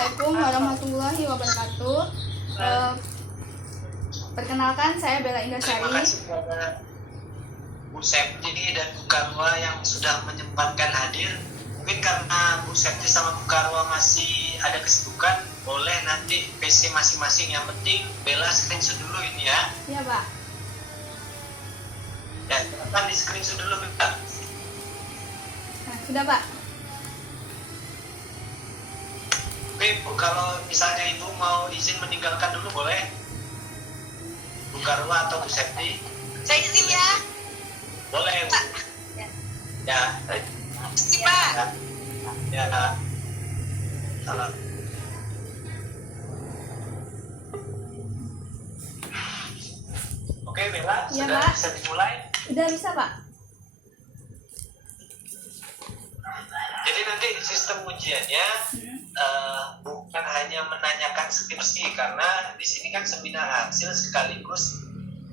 Assalamualaikum warahmatullahi wabarakatuh. Perkenalkan, saya Bella Indrasari. Terima kasih kepada Bu Septi dan Bu Karwa yang sudah menyempatkan hadir. Mungkin karena Bu Septi sama Bu Karwa masih ada kesibukan, boleh nanti PC masing-masing. Yang penting Bella screenshot dulu ini ya. Iya, Pak. Ya, silakan di screenshot dulu, Bella. Nah, sudah, Pak. Oke, Bu, kalau misalnya Ibu mau izin meninggalkan dulu boleh? Bu Karwa atau Bu Septi? Saya izin ya. Boleh, Bu. Pak. Ya. Izin, Pak. Ya. Salam. Oke, Bella, Iya, sudah Pak. bisa dimulai? Udah bisa, Pak. Jadi nanti sistem ujiannya bukan hanya menanyakan skripsi, karena di sini kan seminar hasil sekaligus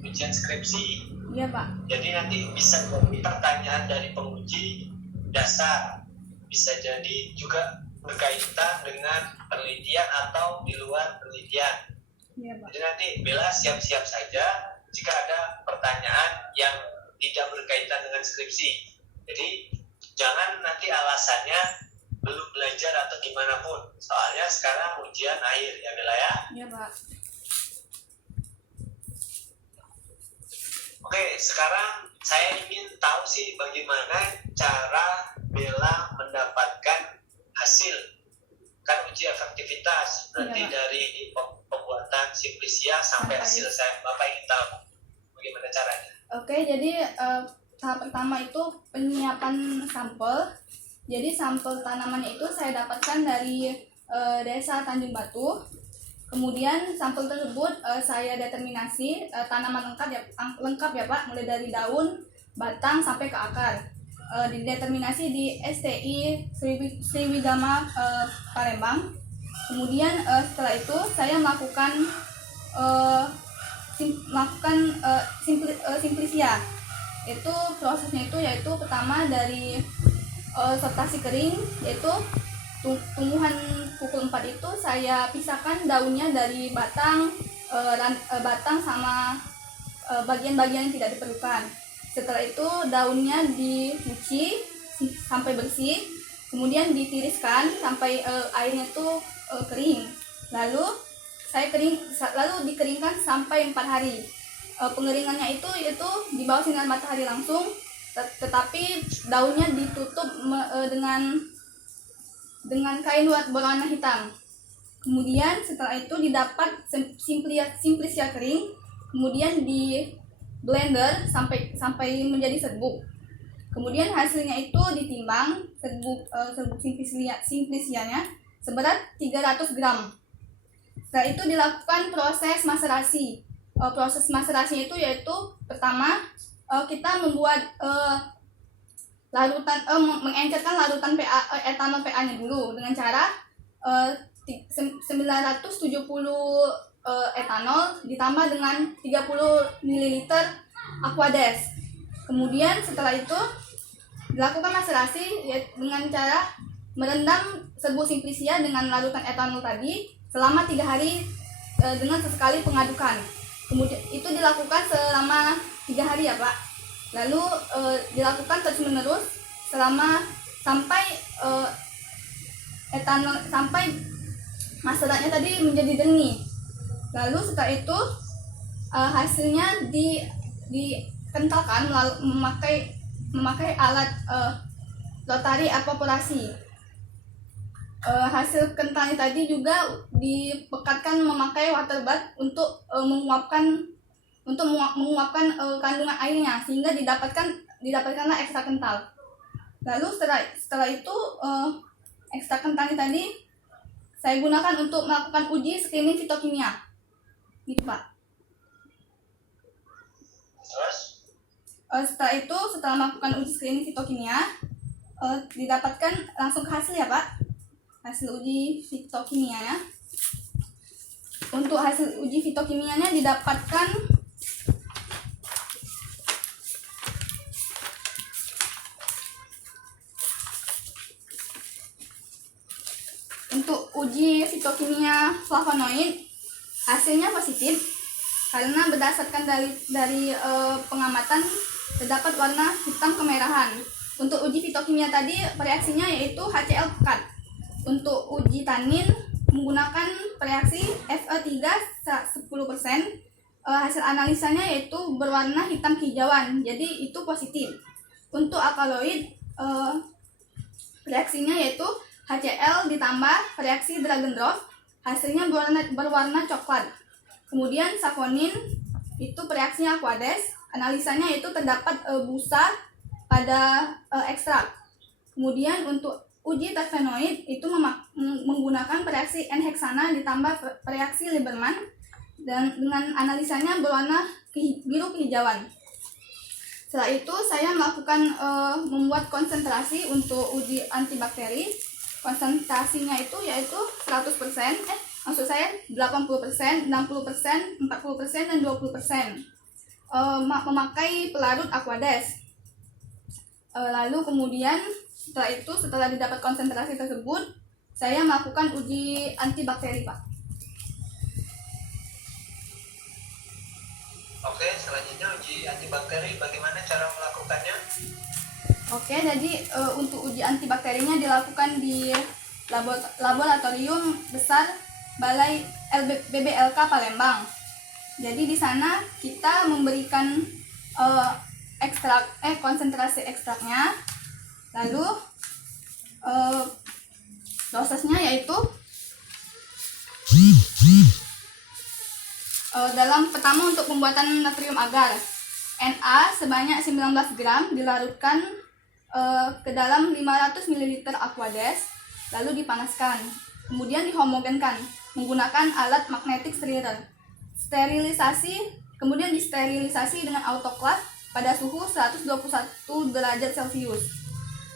ujian skripsi. Iya, Pak. Jadi nanti bisa jadi pertanyaan dari penguji dasar, bisa jadi juga berkaitan dengan penelitian atau di luar penelitian. Iya, Pak. Jadi nanti Bella siap-siap saja jika ada pertanyaan yang tidak berkaitan dengan skripsi. Jadi jangan nanti alasannya belum belajar atau gimana pun. Soalnya sekarang ujian akhir ya Bella ya. Iya, Pak. Oke, sekarang saya ingin tahu sih bagaimana cara Bella mendapatkan hasil. Kan uji efektivitas, berarti Iya, Pak. dari pembuatan simplisia sampai hasil. Saya Bapak ingin tahu bagaimana caranya. Oke, jadi tahap pertama itu penyiapan sampel. Jadi sampel tanamannya itu saya dapatkan dari desa Tanjung Batu. Kemudian sampel tersebut saya determinasi tanaman lengkap ya Pak, mulai dari daun, batang sampai ke akar. Dideterminasi di STI Sriwidama Palembang. Kemudian setelah itu saya melakukan simplisia. Itu prosesnya itu yaitu pertama dari sortasi kering, yaitu tumbuhan pukul 4 itu saya pisahkan daunnya dari batang, batang sama bagian-bagian yang tidak diperlukan. Setelah itu daunnya dicuci sampai bersih, kemudian ditiriskan sampai airnya itu kering. Lalu dikeringkan sampai 4 hari. Pengeringannya itu yaitu di bawah sinar matahari langsung, tetapi daunnya ditutup dengan kain berwarna hitam. Kemudian setelah itu didapat simplisia kering, kemudian di blender sampai menjadi serbuk. Kemudian hasilnya itu ditimbang, serbuk simplisianya seberat 300 gram. Setelah itu dilakukan proses maserasi. Proses maserasinya itu yaitu pertama kita membuat mengencerkan larutan etanol PA-nya dulu dengan cara 970 etanol ditambah dengan 30 ml Aquades. Kemudian setelah itu dilakukan maserasi dengan cara merendam serbuk simplisia dengan larutan etanol tadi selama 3 hari dengan sesekali pengadukan. Kemudian itu dilakukan selama 3 hari ya Pak. Lalu dilakukan terus menerus sampai maseranya tadi menjadi dengih. Lalu setelah itu hasilnya dikentalkan memakai alat rotary evaporasi. Hasil kentalnya tadi juga dipekatkan memakai water bath untuk menguapkan kandungan airnya sehingga didapatkanlah ekstra kental. Lalu setelah itu ekstra kentalnya tadi saya gunakan untuk melakukan uji screening fitokimia. Gitu Pak. Terus? Setelah melakukan uji screening fitokimia didapatkan langsung ke hasil ya Pak. Hasil uji fitokimianya. Untuk hasil uji fitokimianya didapatkan untuk untuk uji fitokimia flavonoid hasilnya positif karena berdasarkan dari pengamatan terdapat warna hitam kemerahan. Untuk uji fitokimia tadi reaksinya yaitu HCl pekat. Untuk uji tanin menggunakan reaksi Fe3 10%. Hasil analisanya yaitu berwarna hitam kehijauan, jadi itu positif. Untuk alkaloid reaksinya yaitu HCl ditambah reaksi Dragendorff, hasilnya berwarna coklat. Kemudian saponin itu reaksinya Aquades, analisanya itu terdapat busa pada ekstrak. Kemudian untuk uji terpenoid itu menggunakan reaksi N-heksana ditambah reaksi Lieberman dan dengan analisanya berwarna biru kehijauan. Setelah itu saya melakukan membuat konsentrasi untuk uji antibakteri. Konsentrasinya itu yaitu 100%, 80%, 60%, 40%, dan 20%. Memakai pelarut Aquades. Lalu kemudian setelah didapat konsentrasi tersebut, saya melakukan uji antibakteri, Pak. Oke, selanjutnya uji antibakteri, bagaimana cara melakukannya? Oke, jadi untuk uji antibakterinya dilakukan di laboratorium besar Balai BBLK Palembang. Jadi di sana kita memberikan konsentrasi ekstraknya, lalu prosesnya yaitu dalam pertama untuk pembuatan natrium agar, Na sebanyak 19 gram dilarutkan ke dalam 500 ml Aquades, lalu dipanaskan, kemudian dihomogenkan menggunakan alat magnetic stirrer. Kemudian disterilisasi dengan autoclave pada suhu 121 derajat Celcius.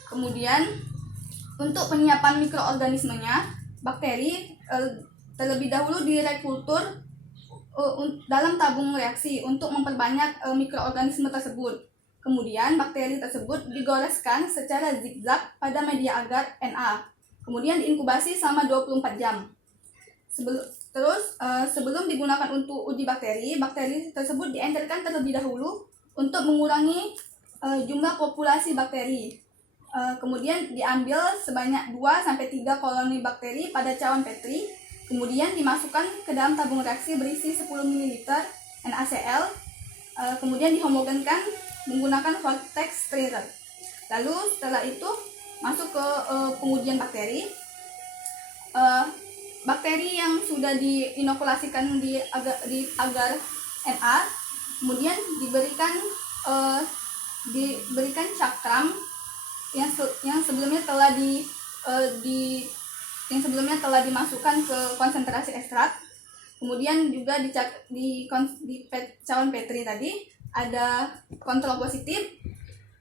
Kemudian untuk penyiapan mikroorganismenya, bakteri terlebih dahulu direkultur dalam tabung reaksi untuk memperbanyak mikroorganisme tersebut. Kemudian bakteri tersebut digoreskan secara zigzag pada media agar Na. Kemudian diinkubasi selama 24 jam. Sebelum digunakan untuk uji bakteri tersebut diencerkan terlebih dahulu untuk mengurangi jumlah populasi bakteri. Kemudian diambil sebanyak 2-3 koloni bakteri pada cawan Petri. Kemudian dimasukkan ke dalam tabung reaksi berisi 10 ml NaCl. Kemudian dihomogenkan menggunakan vortex stirrer. Lalu setelah itu masuk ke pengujian bakteri. Bakteri yang sudah diinokulasikan di agar Na kemudian diberikan cakram yang sebelumnya telah dimasukkan ke konsentrasi ekstrak. Kemudian juga di cawan Petri tadi ada kontrol positif,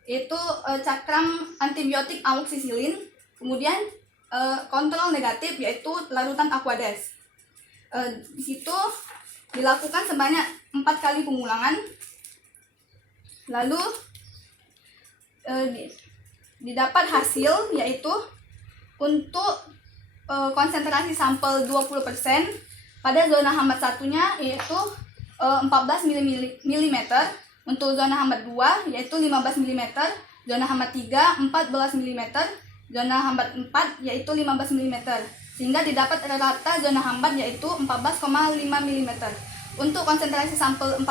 yaitu cakram antibiotik amoxicillin. Kemudian kontrol negatif yaitu larutan Aquades. Di situ dilakukan sebanyak 4 kali pengulangan. Lalu didapat hasil yaitu untuk konsentrasi sampel 20% pada zona hambat satunya yaitu 14 mm, untuk zona hambat 2 yaitu 15 mm, zona hambat 3 14 mm, zona hambat 4 yaitu 15 mm, sehingga didapat rata zona hambat yaitu 14,5 mm. Untuk konsentrasi sampel 40%,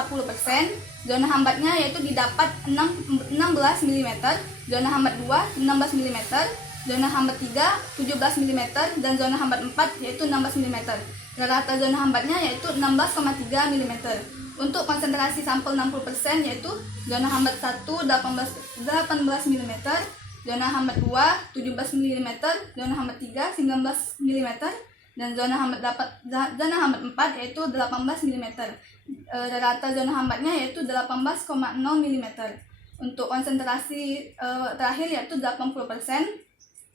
zona hambatnya yaitu didapat 16 mm, zona hambat 2 16 mm, zona hambat 3 17 mm, dan zona hambat 4 yaitu 16 mm. Rata zona hambatnya yaitu 16,3 mm. Untuk konsentrasi sampel 60% yaitu zona hambat 1 18 mm, zona hambat 2 17 mm, zona hambat 3 19 mm, dan zona hambat 4 yaitu 18 mm. Rata zona hambatnya yaitu 18,0 mm. Untuk konsentrasi terakhir yaitu 80%,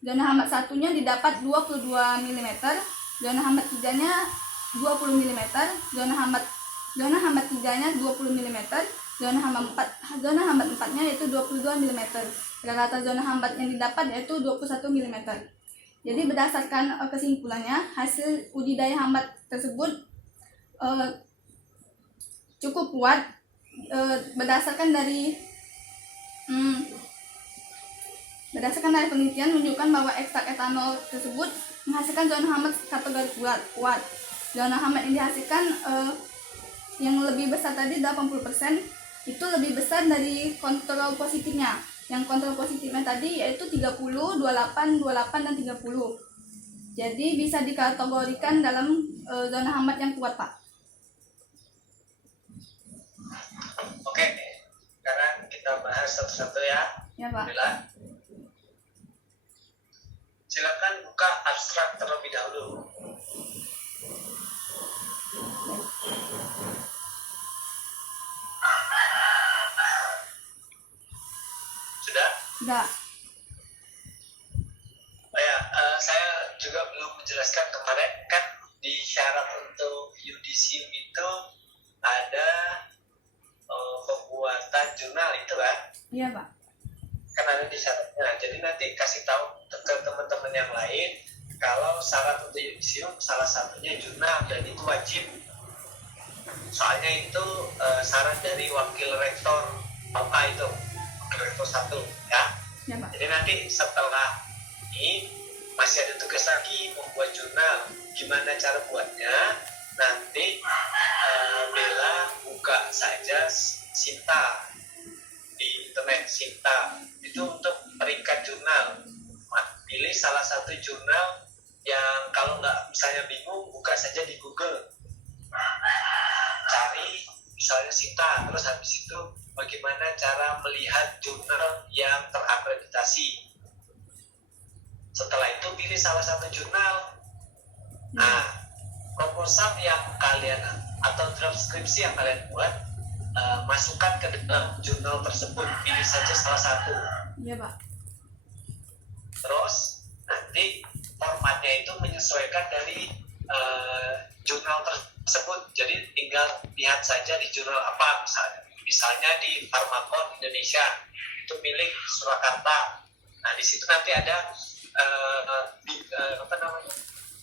zona hambat satunya didapat 22 mm, zona hambat 3-nya 20 mm, zona hambat 3-nya 20 mm, zona hambat 4-nya yaitu 22 mm. Rata zona hambat yang didapat yaitu 21 mm. Jadi berdasarkan kesimpulannya, hasil uji daya hambat tersebut cukup kuat berdasarkan dari penelitian menunjukkan bahwa ekstrak etanol tersebut menghasilkan zona hambat kategori kuat. Zona hambat yang dihasilkan yang lebih besar tadi 80% itu lebih besar dari kontrol positifnya. Yang kontrol positifnya tadi yaitu 30, 28, 28 dan 30. Jadi bisa dikategorikan dalam zona hambat yang kuat, Pak. Oke, sekarang kita bahas satu-satu ya. Ya, Pak. Bella. Silakan buka abstrak terlebih dahulu. Sudah? Sudah. Oh ya, saya juga belum menjelaskan kemarin kan di syarat untuk yudisium itu ada pembuatan jurnal itu kan? Iya, Pak. Kan ada di syaratnya. Jadi nanti kasih tahu ke teman-teman yang lain kalau syarat untuk yudisium salah satunya jurnal dan itu wajib. Soalnya itu syarat dari wakil rektor apa itu? Wakil rektor 1 ya. Ya, Pak. Jadi nanti setelah ini masih ada tugas lagi membuat jurnal. Gimana cara buatnya? Nanti Bella buka saja Sinta di internet Sinta itu untuk peringkat jurnal. Pilih salah satu jurnal yang kalau nggak misalnya bingung buka saja di Google. Cari misalnya Sinta, terus habis itu bagaimana cara melihat jurnal yang terakreditasi. Setelah itu pilih salah satu jurnal. Nah, proposal yang kalian atau draft skripsi yang kalian buat masukkan ke dalam jurnal tersebut. Pilih saja salah satu. Iya, Pak. Terus nanti formatnya itu menyesuaikan dari jurnal tersebut. Jadi tinggal lihat saja di jurnal apa misalnya. Misalnya di Pharmacon Indonesia itu milik Surakarta. Nah di situ nanti ada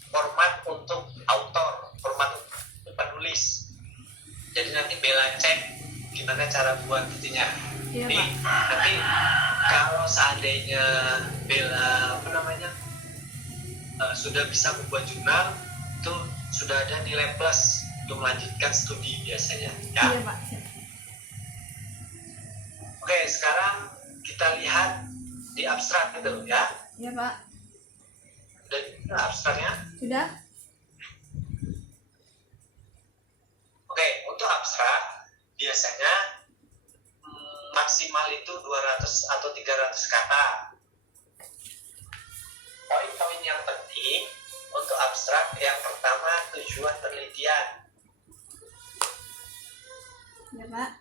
format untuk autor, format untuk penulis. Jadi nanti Bella cek gimana cara buat itunya. Iya, Jadi Pak. nanti kalau seandainya Bella sudah bisa membuat jurnal itu sudah ada nilai plus untuk melanjutkan studi biasanya ya. Iya, Pak. Siap. Oke, sekarang kita lihat di abstrak itu ya. Iya, Pak. Dan abstraknya. Sudah? Oke, untuk abstrak biasanya maksimal itu 200 atau 300 kata. Poin-poin yang penting untuk abstrak yang pertama tujuan penelitian. Iya, Pak.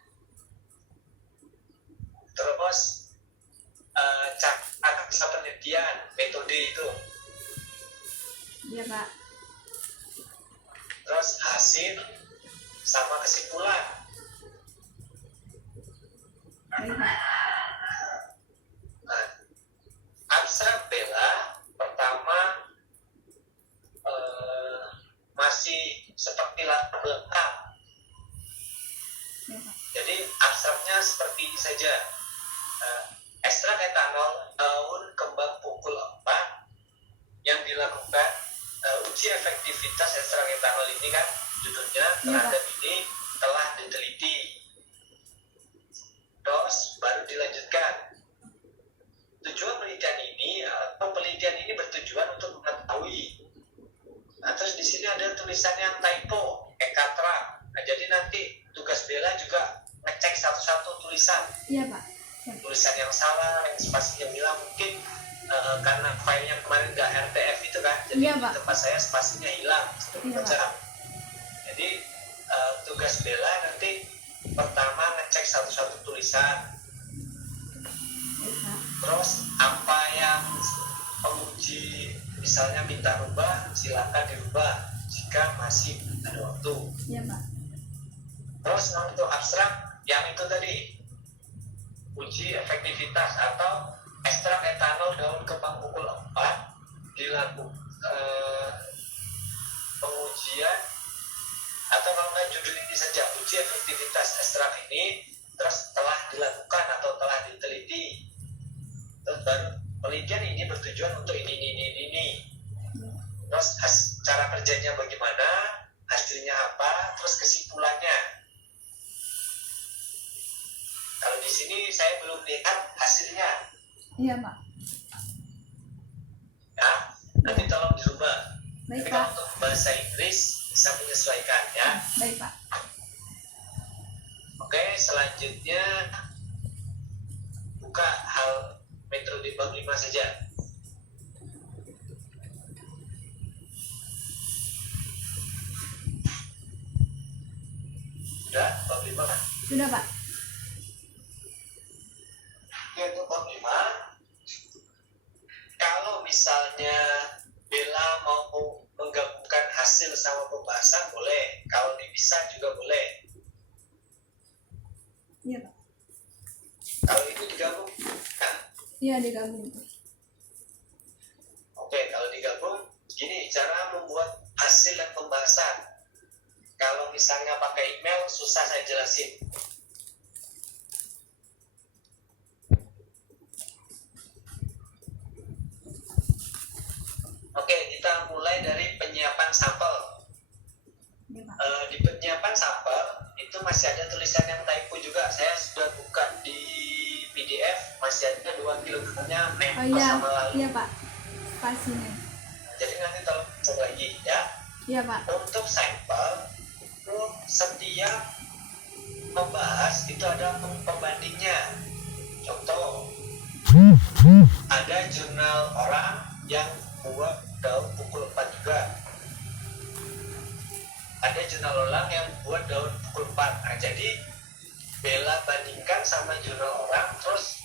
Terus cara bisa penelitian, metode itu. Iya, Pak. Terus hasil sama kesimpulan. Baik, Pak. Nah, abstrak Bella pertama masih seperti latar belakang. Iya, Pak. Jadi abstraknya seperti ini saja. Ekstrak etanol daun kembang pukul 4 yang dilakukan uji efektivitas ekstrak etanol ini kan judulnya terhadap ini telah diteliti. Terus baru dilanjutkan. Tujuan penelitian ini bertujuan untuk mengetahui. Nah, terus di sini ada tulisan yang typo, ekatra. Nah, jadi nanti tugas Bella juga ngecek satu-satu tulisan. Iya, Pak. Siap. Tulisan yang salah, yang spasi yang hilang mungkin karena filenya kemarin nggak RTF itu kan, jadi Iya, di Pak. tempat saya spasinya hilang. Iya, Pak. Jadi tugas Bella nanti pertama ngecek satu-satu tulisan. Baik, Pak. Terus apa yang penguji misalnya minta rubah, silakan dirubah jika masih ada waktu. Iya, Pak. Terus untuk abstrak yang itu tadi uji efektivitas atau ekstrak etanol daun kembang pukul 4 dilakukan pengujian, atau kalau nggak judul ini saja, uji efektivitas ekstrak ini, terus telah dilakukan atau telah diteliti, terus baru penelitian ini bertujuan untuk ini. Terus cara kerjanya bagaimana, hasilnya apa, terus kesimpulannya. Kalau di sini saya belum lihat hasilnya. Iya, Pak. Ya, nanti tolong dirubah. Baik, Tapi Pak. kalau untuk bahasa Inggris bisa menyesuaikan ya. Baik, Pak. Oke, selanjutnya buka hal metode bab 5 saja. Sudah, bab 5. Sudah, Pak. Oke, untuk bab 5, kalau misalnya Bella mau menggabungkan hasil sama pembahasan boleh, kalau bisa juga boleh. Iya, Pak. Kalau itu digabung, nah, Iya, digabung. oke, kalau digabung, gini cara membuat hasil dan pembahasan. Kalau misalnya pakai email, susah saya jelasin. Oke, kita mulai dari penyiapan sampel. Iya, Pak. Di penyiapan sampel itu masih ada tulisan yang typo juga. Saya sudah buka di PDF, masih ada 2 kilogramnya Oh nempel iya, sama lalu. iya, Pak. Spasinya. Jadi nanti tolong cek lagi ya. Iya, Pak. Untuk sampel itu setiap membahas itu ada pembandingnya. Contoh, ada jurnal orang yang buat daun pukul 4 juga. Ada jurnal orang yang buat daun pukul 4. Nah, jadi Bella bandingkan sama jurnal orang, terus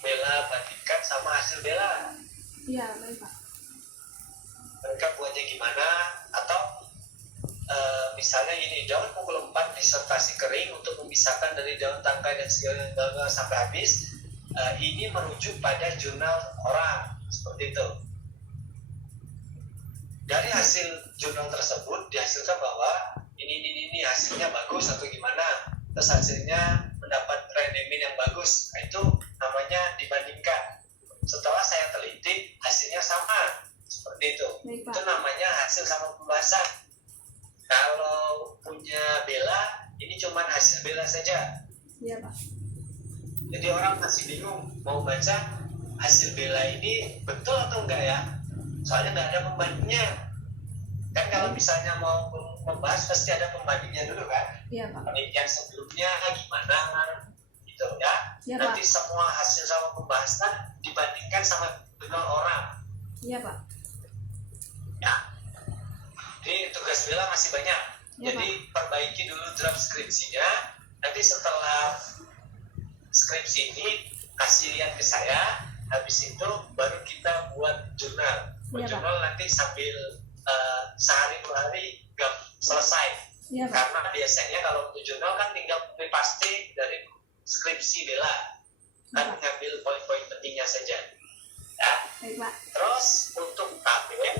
Bella bandingkan sama hasil Bella. Iya, baik, Pak. Mereka buatnya gimana, atau misalnya gini, daun pukul 4 disertasi kering untuk memisahkan dari daun tangkai dan segala sampai habis, ini merujuk pada jurnal orang, seperti itu. Dari hasil jurnal tersebut dihasilkan bahwa ini hasilnya bagus atau gimana, terus hasilnya mendapat rendemen yang bagus. Nah, itu namanya dibandingkan. Setelah saya teliti, hasilnya sama, seperti itu. Baik, Pak. Itu namanya hasil sama pembahasan. Kalau punya Bella, ini cuma hasil Bella saja. Iya, Pak. Jadi orang masih bingung mau baca hasil Bella ini betul atau enggak ya. Soalnya nggak ada pembandingnya. Kan kalau misalnya mau membahas pasti ada pembandingnya dulu kan. Iya, Pak. Penelitian sebelumnya gimana gitu ya. Iya, Nanti Pak. semua hasil sama pembahasan dibandingkan sama jurnal orang. Iya, Pak. Ya. Jadi tugas Bella masih banyak. Ya, Jadi perbaiki dulu draft skripsinya. Nanti setelah skripsi ini kasih lihat ke saya. Habis itu baru kita buat jurnal. Buat Ya, Pak. jurnal nanti sambil sehari 2 hari selesai. Iya, Pak. Karena biasanya kalau untuk jurnal kan tinggal copy paste dari skripsi Bella. Kan Ya, Pak. ngambil poin-poin pentingnya saja. Ya. Baik, Pak. Terus untuk tabel,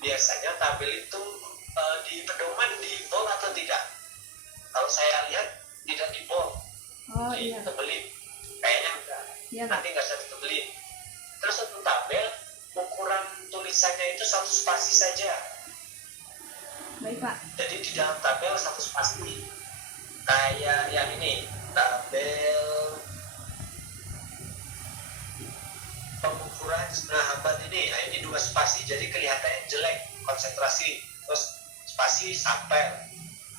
biasanya tabel itu di pedoman di bold atau tidak? Kalau saya lihat tidak di bold, Oh, iya. ditebelin. Kayaknya enggak. Iya, Pak. Nanti nggak usah ditebelin. Terus untuk tabel, ukuran tulisannya itu 1 spasi saja. Baik, Pak. Jadi di dalam tabel 1 spasi. Kayak yang ini, tabel pengukuran jumlah hambat ini. Nah, ini 2 spasi, jadi kelihatannya jelek konsentrasi. Terus spasi sampel.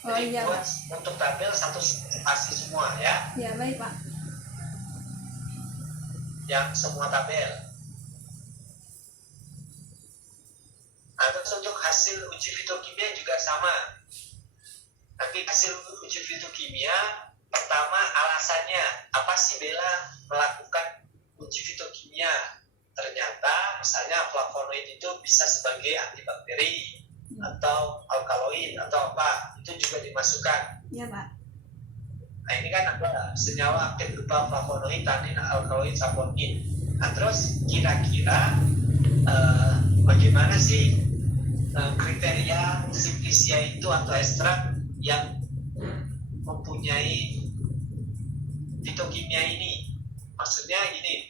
Oh, Jadi iya, buat Pak. untuk tabel 1 spasi semua ya, Iya, baik, Pak. yang semua tabel. Nah, terus untuk hasil uji fitokimia juga sama. Nanti hasil uji fitokimia, pertama alasannya, apa sih Bella melakukan uji fitokimia? Ternyata misalnya flavonoid itu bisa sebagai antibakteri atau alkaloid atau apa, itu juga dimasukkan. Iya, Pak. Nah, ini kan ada senyawa aktif berupa flavonoid, tannin, alkaloid, saponin. Nah, terus kira-kira bagaimana sih kriteria Simplicia itu atau ekstrak yang mempunyai fitokimia ini? Maksudnya gini,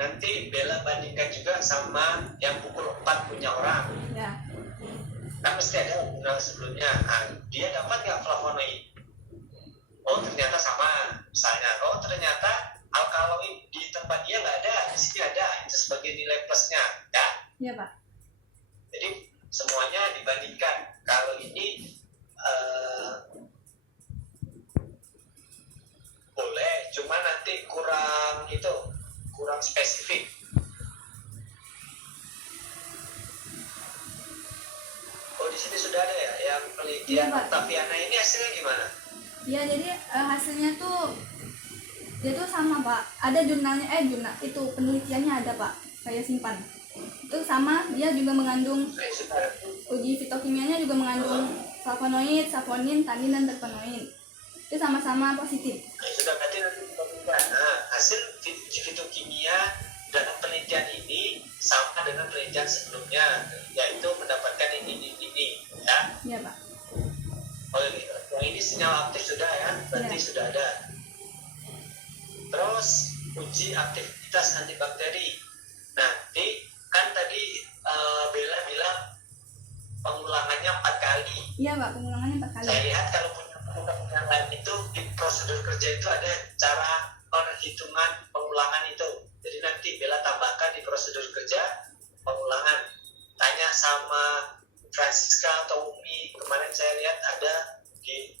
nanti Bella bandingkan juga sama yang pukul 4 punya orang. Ya. Kan mesti ada jurnal sebelumnya. Dia dapat nggak flavonoid? Oh ternyata sama. Misalnya, oh ternyata alkaloid di tempat dia nggak ada, di sini ada. Itu sebagai nilai plusnya, ya. Iya, Pak. Jadi semuanya dibandingkan. Kalau ini boleh, cuma nanti kurang spesifik. Oh di sini sudah ada ya yang penelitian Iya, Pak. Taviana ini hasilnya gimana? Ya, jadi hasilnya tuh dia tuh sama, Pak. Ada jurnalnya, jurnal itu penelitiannya ada, Pak. Saya simpan. Itu sama, dia juga mengandung uji fitokimianya juga mengandung flavonoid, saponin, tanin, dan terpenoid. Itu sama-sama positif. Sudah berarti nanti dibandingkan. Hasil uji fitokimia dalam penelitian ini sama dengan penelitian sebelumnya, yaitu mendapatkan ini, ya. Iya, Pak. Oh yang ini senyawa aktif sudah ya, berarti Ya. sudah ada. Terus uji aktivitas antibakteri. Nanti kan tadi Bella bilang pengulangannya 4 kali. Iya, Pak, pengulangannya 4 kali. Saya lihat kalau punya undang-undang lain itu di prosedur kerja itu ada cara perhitungan pengulangan itu. Jadi nanti Bella tambahkan di prosedur kerja pengulangan. Tanya sama Francisca atau Umi, kemarin saya lihat ada di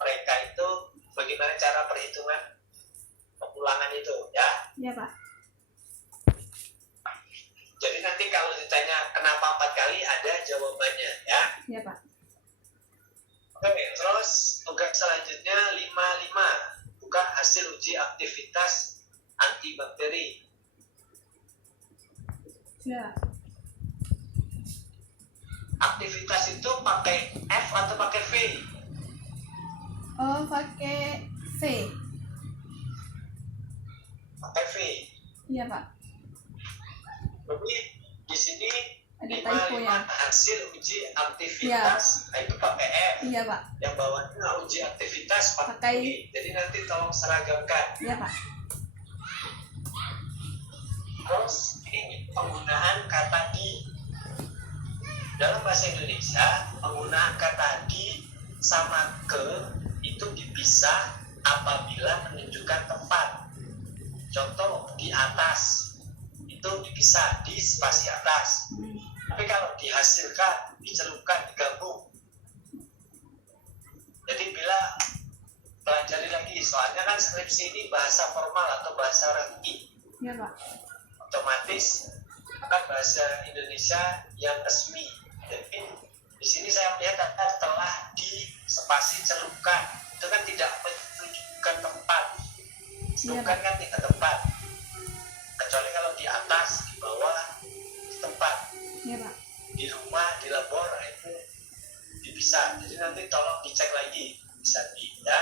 mereka itu bagaimana cara perhitungan pengulangan itu, ya. Iya, Pak. Jadi nanti kalau ditanya kenapa 4 kali ada jawabannya, ya. Iya, Pak. Oke, terus tugas selanjutnya 55, buka hasil uji aktivitas antibakteri. Sudah. Aktivitas itu pakai F atau pakai V? Oh, pakai V. Pakai V. Iya, Pak. Jadi di sini Ada 55 typo ya. hasil uji aktivitas itu pakai F. Iya, Pak. Yang bawahnya uji aktivitas pakai Pakai- V. Jadi nanti tolong seragamkan. Iya, Pak. Terus ini penggunaan kata di. Dalam bahasa Indonesia, penggunaan kata di sama ke itu dipisah apabila menunjukkan tempat. Contoh di atas itu dipisah di spasi atas. Tapi kalau dihasilkan, dicelupkan, digabung. Jadi bila pelajari lagi, soalnya kan skripsi ini bahasa formal atau bahasa resmi, Iya, Pak. otomatis akan bahasa Indonesia yang resmi. Jadi di sini saya lihat ada telah di spasi celupkan, itu kan tidak menunjukkan tempat. Celupkan kan tidak tempat, kecuali kalau di atas, di bawah, di tempat, Iya, Pak. di rumah, di labor itu dipisah. Jadi nanti tolong dicek lagi, bisa di ya.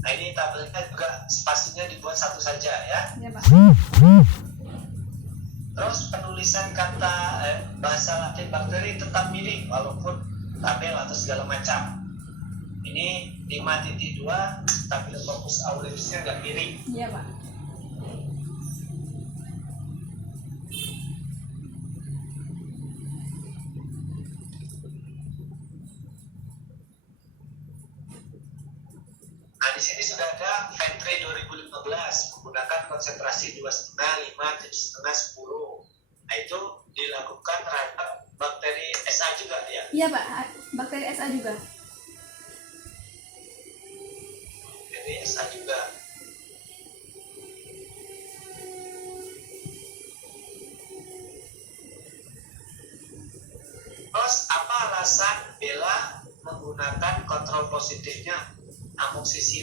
Nah ini tabelnya juga spasinya dibuat satu saja ya. Iya, Pak. Terus penulisan kata bahasa Latin bakteri tetap miring walaupun tabel atau segala macam. Ini 5.2 tapi fokus aureusnya nggak miring. Iya, Pak. Nah di sini sudah ada Ventri 2015 menggunakan konsentrasi 2,5, 5, 7,5, 10. Nah itu dilakukan terhadap bakteri SA juga dia. Iya, Pak. Bakteri SA juga. Bakteri SA juga. Terus apa alasan Bella menggunakan kontrol positifnya amoksisilin?